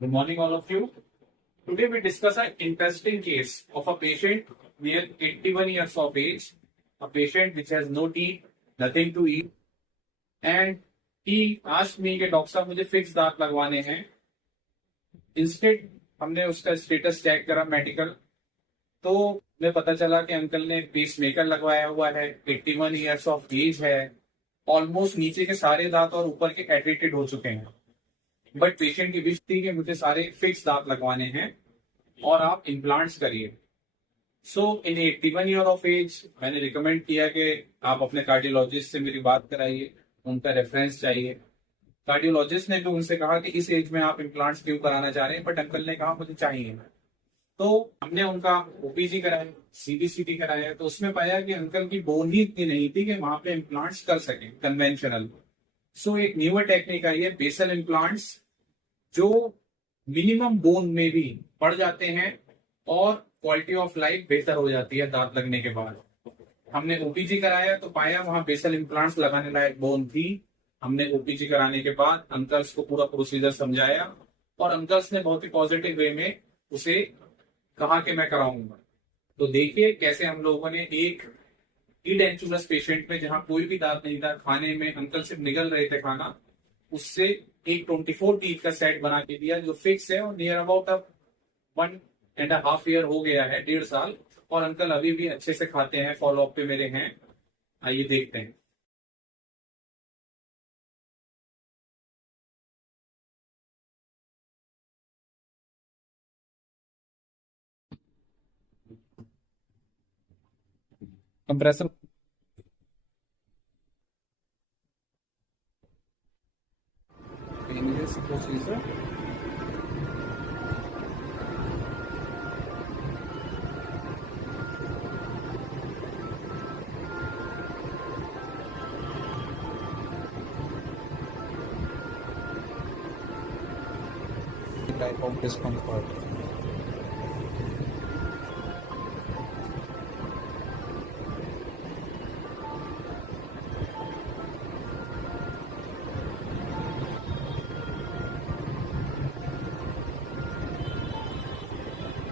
Good morning, all of you. Today we discuss an interesting case of a patient near 81 years of age, a patient which has no teeth, nothing to eat, and he asked me कि doctor साहब मुझे fix दांत लगवाने हैं. Instead हमने उसका status check करा medical, तो हमें पता चला कि अंकल ने पेस मेकर लगवाया हुआ है, 81 ईयर्स ऑफ एज है, ऑलमोस्ट नीचे के सारे दांत और ऊपर के एडिटेड हो चुके हैं. बट पेशेंट की विश थी कि मुझे सारे फिक्स दांत लगवाने हैं और आप इम्प्लांट्स करिए. सो इन 81 ईयर ऑफ एज मैंने रिकमेंड किया कि आप अपने कार्डियोलॉजिस्ट से मेरी बात कराइए, उनका रेफरेंस चाहिए. कार्डियोलॉजिस्ट ने भी उनसे कहा कि इस एज में आप इम्प्लांट्स क्यों कराना चाह रहे हैं, बट अंकल ने कहा मुझे चाहिए. तो हमने उनका ओपीजी कराया, सीबीसीटी कराया, तो उसमें पाया कि अंकल की बोन ही इतनी नहीं थी कि वहां पे इम्प्लांट्स कर सके कन्वेंशनल. सो एक न्यूअर टेक्निक आई है बेसल इम्प्लांट्स, जो मिनिमम बोन में भी पड़ जाते हैं और क्वालिटी ऑफ लाइफ बेहतर हो जाती है दांत लगने के बाद. हमने ओपीजी कराया तो पाया वहां बेसल इम्प्लांट्स लगाने लायक बोन थी. हमने ओपीजी कराने के बाद अंकल्स को पूरा प्रोसीजर समझाया और अंकल्स ने बहुत ही पॉजिटिव वे में उसे कहा कि मैं कराऊंगा. तो देखिए कैसे हम लोगों ने एक इडेंचुलस पेशेंट में, जहां कोई भी दांत नहीं था, खाने में अंकल सिर्फ निगल रहे थे खाना, उससे एक 24 टीथ का सेट बना के दिया जो फिक्स है और नियर अबाउट अब 1.5 ईयर हो गया है, 1.5 साल, और अंकल अभी भी अच्छे से खाते हैं, फॉलो अप पे मेरे हैं. आइए देखते हैं. Compressor procedure type of discomfort.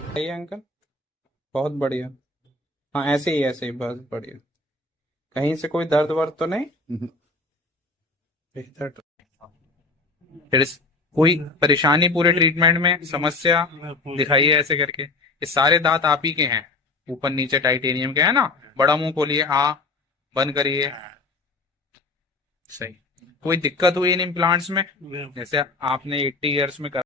सही है अंकल, बहुत बढ़िया. हाँ ऐसे ही बस बढ़िया. कहीं से कोई दर्द वर्द तो नहीं? बेहतर. फिर कोई परेशानी पूरे ट्रीटमेंट में, समस्या दिखाइए ऐसे करके. ये सारे दांत आप ही के हैं, ऊपर नीचे टाइटेनियम के है ना. बड़ा मुंह खोलिए, बंद करिए. सही. कोई दिक्कत हुई इन इम्प्लांट्स में? जैसे आपने 80 ईयर्स में